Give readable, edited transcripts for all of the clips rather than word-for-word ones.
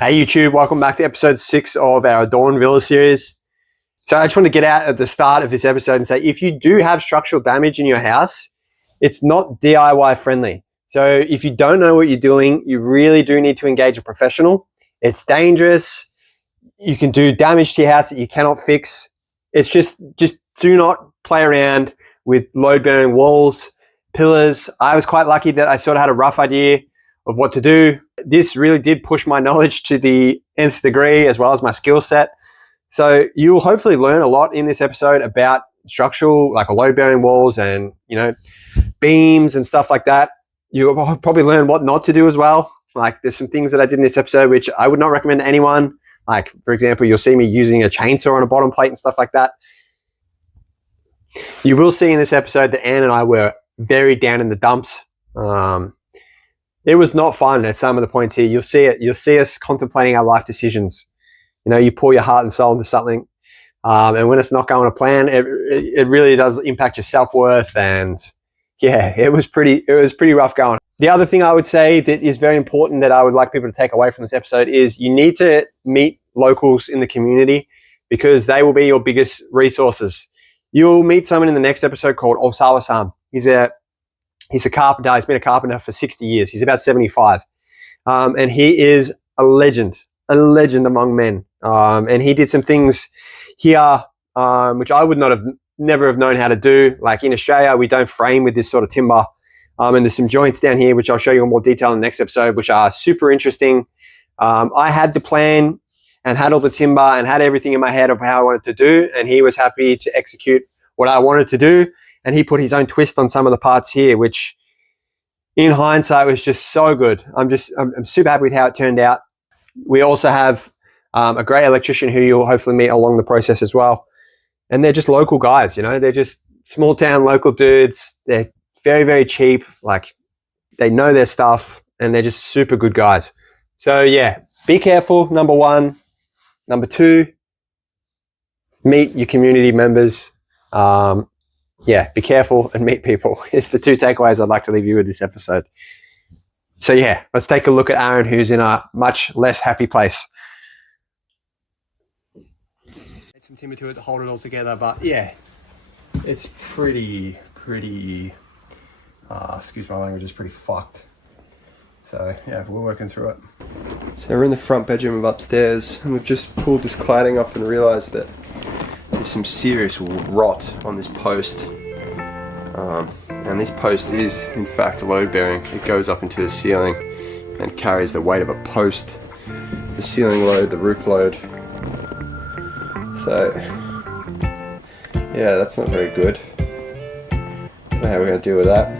Hey YouTube, welcome back to episode 6 of our Adorn Villa series. So I just want to get out at the start of this episode and say, if you do have structural damage in your house, it's not DIY friendly. So if you don't know what you're doing, you really do need to engage a professional. It's dangerous. You can do damage to your house that you cannot fix. It's just do not play around with load-bearing walls, pillars. I was quite lucky that I sort of had a rough idea of what to do. This really did push my knowledge to the nth degree as well as my skill set. So you'll hopefully learn a lot in this episode about structural, like load-bearing walls and, beams and stuff like that. You'll probably learn what not to do as well. Like there's some things that I did in this episode which I would not recommend to anyone. Like, for example, you'll see me using a chainsaw on a bottom plate and stuff like that. You will see in this episode that Anne and I were very down in the dumps. It was not fun at some of the points here. You'll see it. You'll see us contemplating our life decisions. You pour your heart and soul into something. And when it's not going to plan, it really does impact your self-worth. And yeah, it was pretty rough going. The other thing I would say that is very important that I would like people to take away from this episode is you need to meet locals in the community because they will be your biggest resources. You'll meet someone in the next episode called Otaru-san. He's a carpenter. He's been a carpenter for 60 years. He's about 75. And he is a legend among men. And he did some things here, which I would never have known how to do. Like in Australia, we don't frame with this sort of timber. And there's some joints down here, which I'll show you in more detail in the next episode, which are super interesting. I had the plan and had all the timber and had everything in my head of how I wanted to do. And he was happy to execute what I wanted to do. And he put his own twist on some of the parts here, which in hindsight was just so good. I'm super happy with how it turned out. We also have a great electrician who you'll hopefully meet along the process as well. And they're just local guys, they're just small town local dudes. They're very, very cheap. Like they know their stuff and they're just super good guys. So yeah, be careful, number one. Number two, meet your community members. Be careful and meet people. It's the two takeaways I'd like to leave you with this episode. So yeah, let's take a look at Aaron, who's in a much less happy place. Add some timber to it to hold it all together, but yeah, it's pretty, excuse my language, it's pretty fucked. So yeah, we're working through it. So we're in the front bedroom of upstairs and we've just pulled this cladding off and realized that there's some serious rot on this post. And this post is in fact load bearing. It goes up into the ceiling and carries the weight of a post, the ceiling load, the roof load. So yeah, that's not very good. I don't know how we're going to deal with that.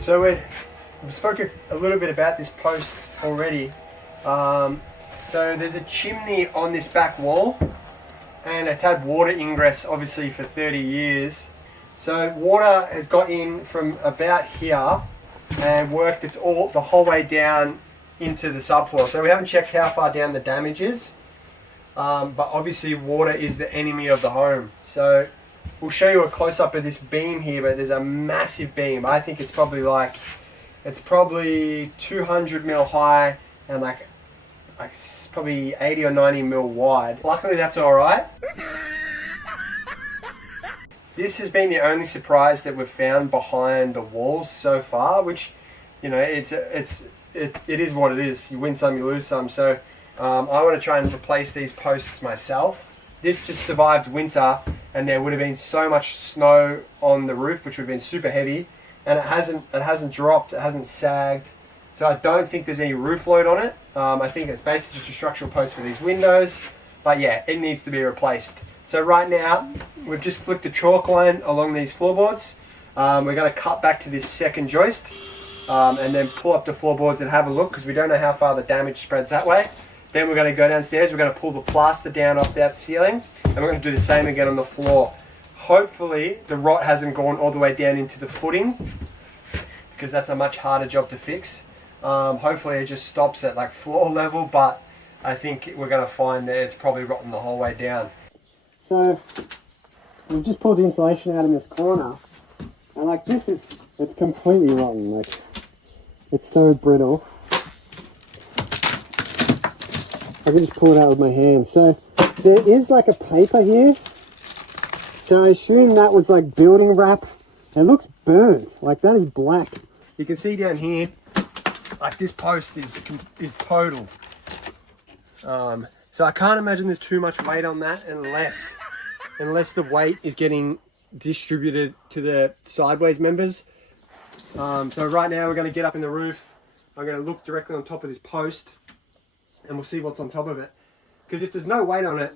So we've spoken a little bit about this post already. So there's a chimney on this back wall and it's had water ingress obviously for 30 years. So water has got in from about here and worked the whole way down into the subfloor. So we haven't checked how far down the damage is, but obviously water is the enemy of the home. So we'll show you a close-up of this beam here, but there's a massive beam. I think it's probably 200 mil high and like probably 80 or 90 mil wide. Luckily that's all right. This has been the only surprise that we've found behind the walls so far, which, it is what it is. You win some, you lose some. So I want to try and replace these posts myself. This just survived winter and there would have been so much snow on the roof, which would have been super heavy, and it hasn't dropped, it hasn't sagged. So I don't think there's any roof load on it. I think it's basically just a structural post for these windows, but yeah, it needs to be replaced. So right now, we've just flicked a chalk line along these floorboards. We're going to cut back to this second joist and then pull up the floorboards and have a look because we don't know how far the damage spreads that way. Then we're going to go downstairs, we're going to pull the plaster down off that ceiling, and we're going to do the same again on the floor. Hopefully the rot hasn't gone all the way down into the footing because that's a much harder job to fix. Hopefully it just stops at like floor level, but I think we're going to find that it's probably rotten the whole way down. So we've just pulled the insulation out in this corner, and like this is, it's completely rotten. Like it's so brittle. I can just pull it out with my hand. So there is like a paper here. So I assume that was like building wrap. It looks burnt. Like that is black. You can see down here, like this post is totaled. So I can't imagine there's too much weight on that unless the weight is getting distributed to the sideways members. So right now we're going to get up in the roof. I'm going to look directly on top of this post and we'll see what's on top of it. Because if there's no weight on it,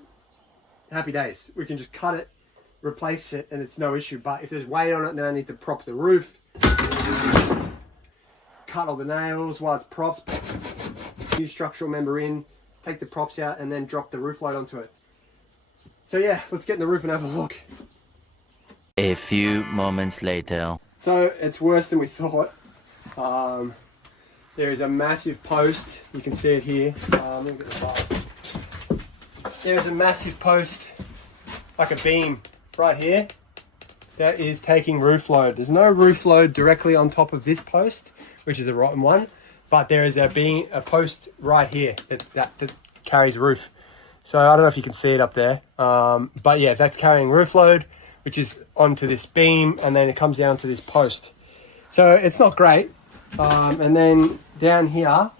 happy days. We can just cut it, replace it, and it's no issue. But if there's weight on it, then I need to prop the roof, cut all the nails while it's propped, use structural member in, take the props out, and then drop the roof load onto it. So yeah, let's get in the roof and have a look. A few moments later. So it's worse than we thought. There is a massive post. You can see it here. Let me get the file. There's a massive post, like a beam right here, that is taking roof load. There's no roof load directly on top of this post, which is a rotten one, but there is a post right here that carries roof. So I don't know if you can see it up there, but yeah, that's carrying roof load, which is onto this beam, and then it comes down to this post. So it's not great. And then down here,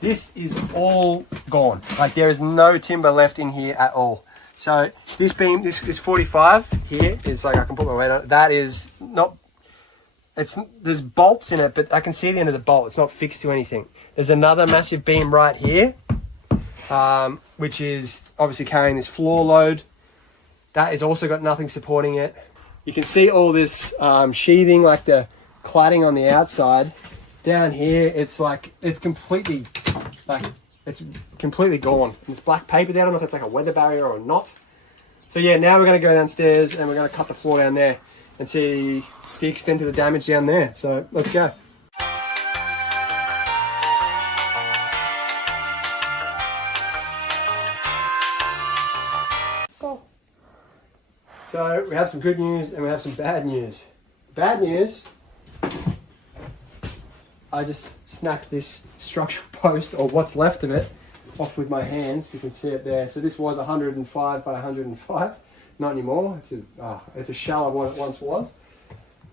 this is all gone. Like there is no timber left in here at all. So this beam, this is 45 here, is like, I can put my weight on it. That is not, there's bolts in it, but I can see the end of the bolt. It's not fixed to anything. There's another massive beam right here, which is obviously carrying this floor load. That has also got nothing supporting it. You can see all this sheathing, like the cladding on the outside. Down here, it's like, it's completely gone. And it's black paper there. I don't know if that's like a weather barrier or not. So yeah, now we're going to go downstairs and we're going to cut the floor down there and see the extent of the damage down there. So let's go. So we have some good news and we have some bad news. Bad news, I just snapped this structural post, or what's left of it, off with my hands. You can see it there. So this was 105 by 105. Not anymore. It's a shallow one it once was.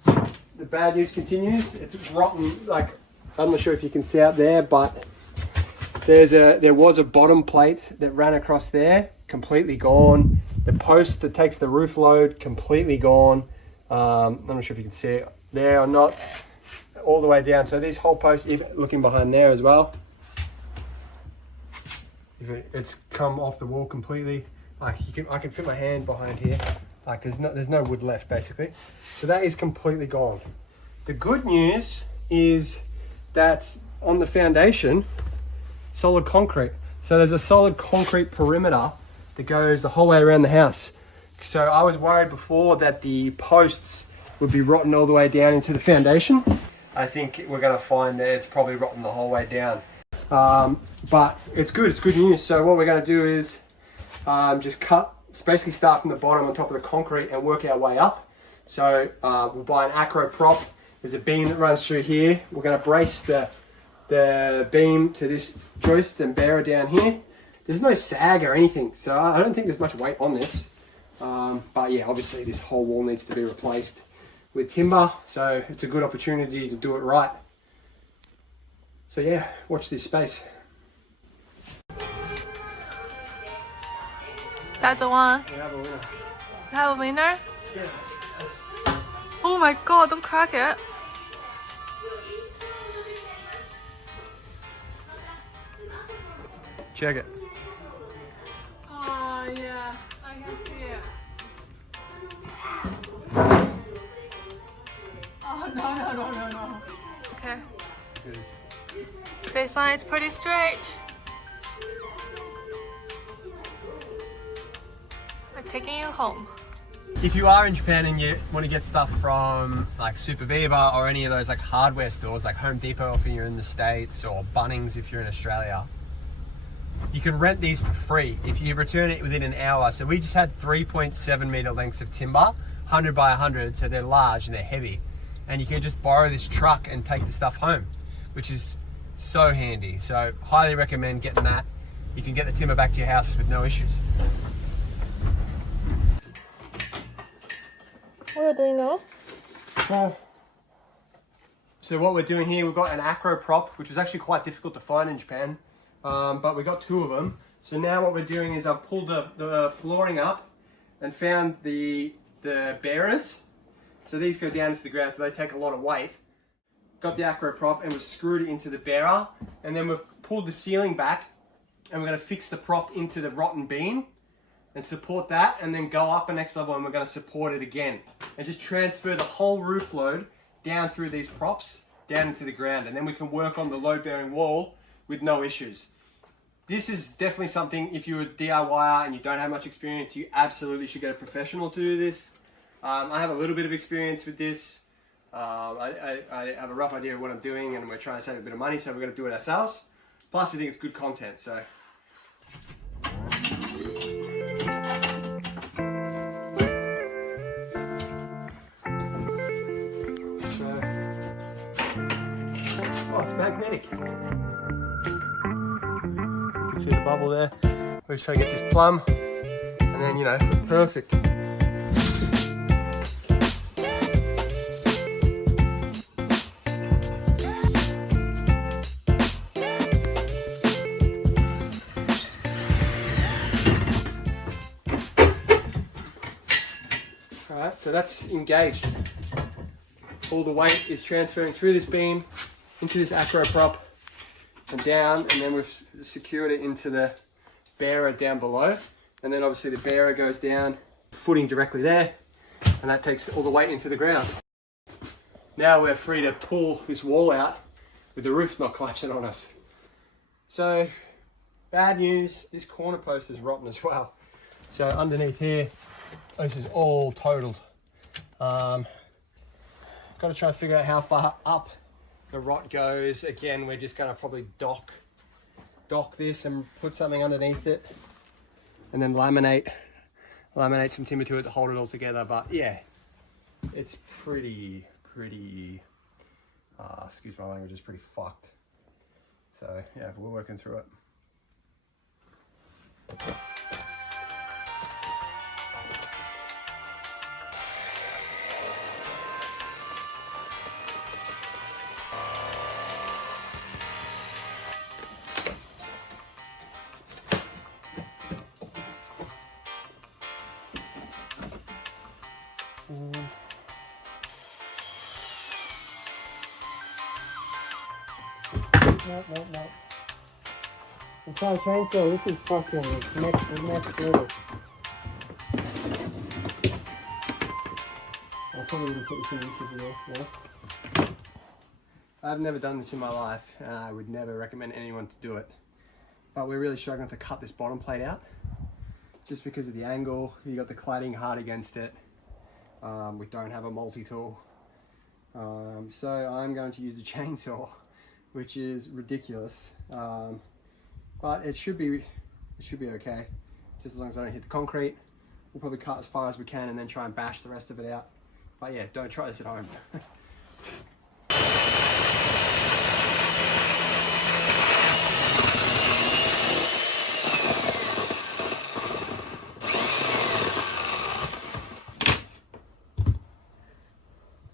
The bad news continues. It's rotten. Like, I'm not sure if you can see out there, but there was a bottom plate that ran across there, completely gone. The post that takes the roof load, completely gone. I'm not sure if you can see it there or not. All the way down. So these whole posts, even looking behind there as well, it's come off the wall completely. Like I can fit my hand behind here. Like there's no wood left basically. So that is completely gone. The good news is that on the foundation, solid concrete. So there's a solid concrete perimeter that goes the whole way around the house. So I was worried before that the posts would be rotten all the way down into the foundation. I think we're going to find that it's probably rotten the whole way down. But it's good news. So what we're going to do is just basically start from the bottom on top of the concrete and work our way up. So we'll buy an acro prop. There's a beam that runs through here. We're going to brace the beam to this joist and bearer down here. There's no sag or anything, so I don't think there's much weight on this. But yeah, obviously this whole wall needs to be replaced with timber, so it's a good opportunity to do it right. So yeah, watch this space. That's the one. We have a winner. You have a winner? Yeah. Oh my god, don't crack it. Check it. Oh yeah, I can see it. Oh no. Okay. It is. This one is pretty straight. I'm taking you home. If you are in Japan and you want to get stuff from like Super Viva or any of those like hardware stores like Home Depot if you're in the States, or Bunnings if you're in Australia, you can rent these for free if you return it within an hour. So we just had 3.7 meter lengths of timber, 100 by 100, so they're large and they're heavy. And you can just borrow this truck and take the stuff home, which is so handy. So highly recommend getting that. You can get the timber back to your house with no issues. What are you doing now? So what we're doing here, we've got an acro prop, which was actually quite difficult to find in Japan, but we got 2 of them. So now what we're doing is I've pulled the flooring up and found the bearers. So these go down into the ground, so they take a lot of weight. Got the acro prop and we've screwed it into the bearer, and then we've pulled the ceiling back and we're going to fix the prop into the rotten beam and support that, and then go up the next level and we're going to support it again and just transfer the whole roof load down through these props down into the ground, and then we can work on the load bearing wall with no issues. This is definitely something, if you're a DIYer and you don't have much experience, you absolutely should get a professional to do this. I have a little bit of experience with this. I have a rough idea of what I'm doing, and we're trying to save a bit of money, so we're going to do it ourselves. Plus we think it's good content, so. Oh, it's magnetic. You can see the bubble there. We're just trying to get this plumb, and then, you know, we're perfect. Alright, so that's engaged. All the weight is transferring through this beam into this acro prop and down, and then we've secured it into the bearer down below, and then obviously the bearer goes down, footing directly there, and that takes all the weight into the ground. Now we're free to pull this wall out with the roof not collapsing on us. So bad news, this corner post is rotten as well. So underneath here, this is all totaled. Got to try to figure out how far up the rot goes. Again, we're just going to probably dock this and put something underneath it, and then laminate some timber to it to hold it all together. But yeah, it's pretty excuse my language, it's pretty fucked. So yeah, we're working through it. No. I'm trying to chainsaw. This is fucking next level. I'll probably even put this in YouTube video. Yeah. I've never done this in my life, and I would never recommend anyone to do it. But we're really struggling to cut this bottom plate out, just because of the angle. You got the cladding hard against it. We don't have a multi-tool, so I'm going to use the chainsaw, which is ridiculous, but it should be okay, just as long as I don't hit the concrete. We'll probably cut as far as we can and then try and bash the rest of it out. But yeah, don't try this at home.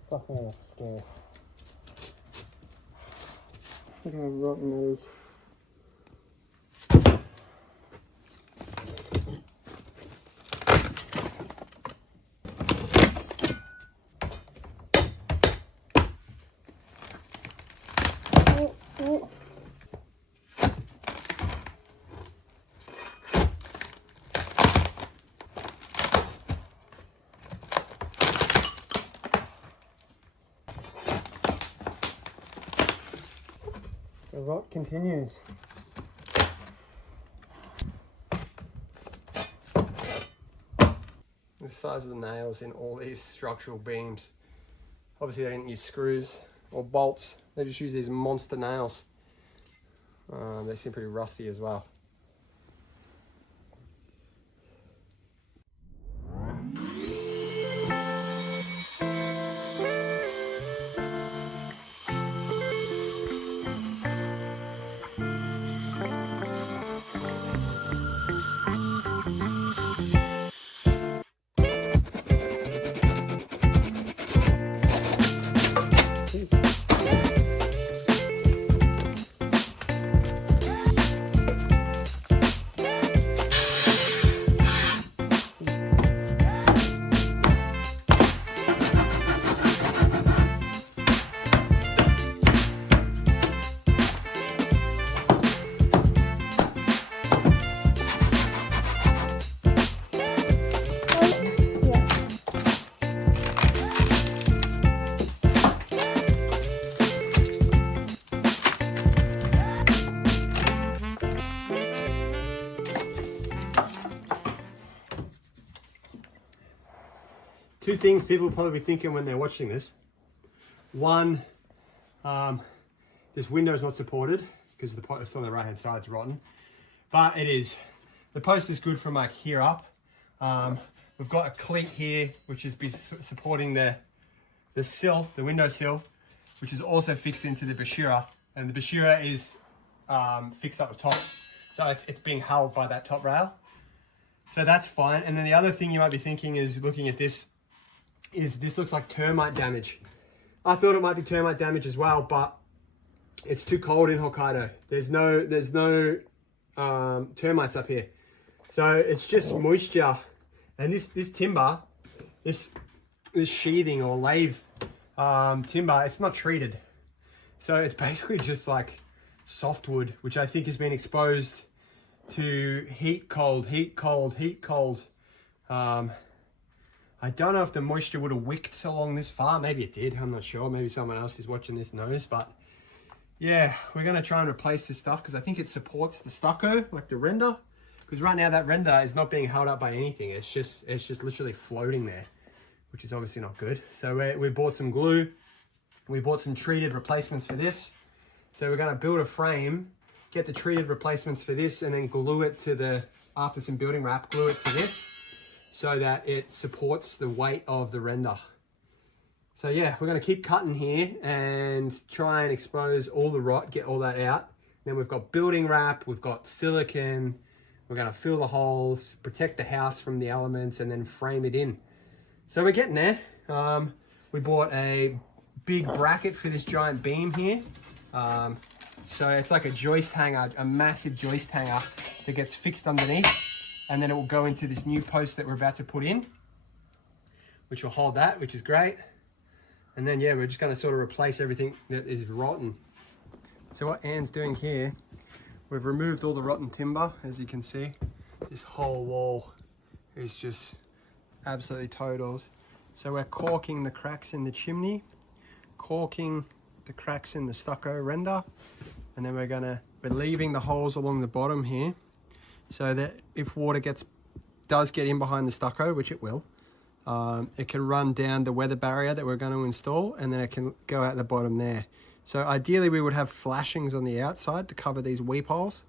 Fucking scary. Look how rotten that is. The rot continues. The size of the nails in all these structural beams. Obviously they didn't use screws or bolts. They just use these monster nails. They seem pretty rusty as well. two things people will probably be thinking when they're watching this. One, this window is not supported because the post on the right hand side is rotten, but it is. The post is good from like here up. We've got a cleat here which is supporting the sill, the window sill, which is also fixed into the bashira, and the bashira is fixed up the top, so it's being held by that top rail. So that's fine. And then the other thing you might be thinking is looking at this, is this looks like termite damage. I thought it might be termite damage as well, but it's too cold in Hokkaido. There's no termites up here. So it's just moisture. And this timber, this sheathing or lathe timber, it's not treated. So it's basically just like softwood, which I think has been exposed to heat, cold. I don't know if the moisture would have wicked along this far. Maybe it did, I'm not sure. Maybe someone else who's watching this knows, but yeah, we're gonna try and replace this stuff because I think it supports the stucco, like the render. Because right now that render is not being held up by anything. It's just literally floating there, which is obviously not good. So we bought some glue. We bought some treated replacements for this. So we're gonna build a frame, get the treated replacements for this, and then glue it to after some building wrap, glue it to this so that it supports the weight of the render. So yeah, we're gonna keep cutting here and try and expose all the rot, get all that out. Then we've got building wrap, we've got silicone, we're gonna fill the holes, protect the house from the elements, and then frame it in. So we're getting there. We bought a big bracket for this giant beam here. So it's like a joist hanger, a massive joist hanger that gets fixed underneath, and then it will go into this new post that we're about to put in, which will hold that, which is great. And then yeah, we're just gonna sort of replace everything that is rotten. So what Anne's doing here, we've removed all the rotten timber, as you can see. This whole wall is just absolutely totaled. So we're caulking the cracks in the chimney, caulking the cracks in the stucco render, and then we're leaving the holes along the bottom here so that if water does get in behind the stucco, which it will, it can run down the weather barrier that we're going to install, and then it can go out the bottom there. So ideally we would have flashings on the outside to cover these weep holes,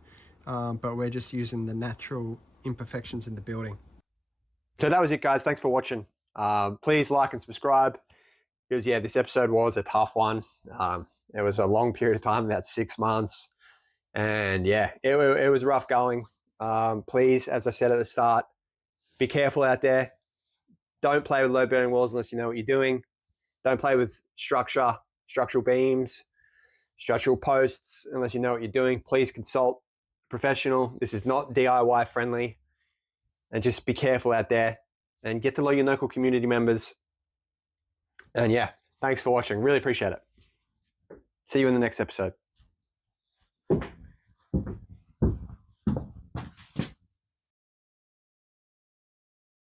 but we're just using the natural imperfections in the building. So that was it, guys. Thanks for watching. Please like and subscribe, because yeah, this episode was a tough one. It was a long period of time, about 6 months, and yeah, it was rough going. Please, as I said at the start, be careful out there. Don't play with load bearing walls unless you know what you're doing. Don't play with structural beams, structural posts unless you know what you're doing. Please consult a professional. This is not DIY friendly, and just be careful out there and get to know your local community members. And yeah, thanks for watching. Really appreciate it. See you in the next episode.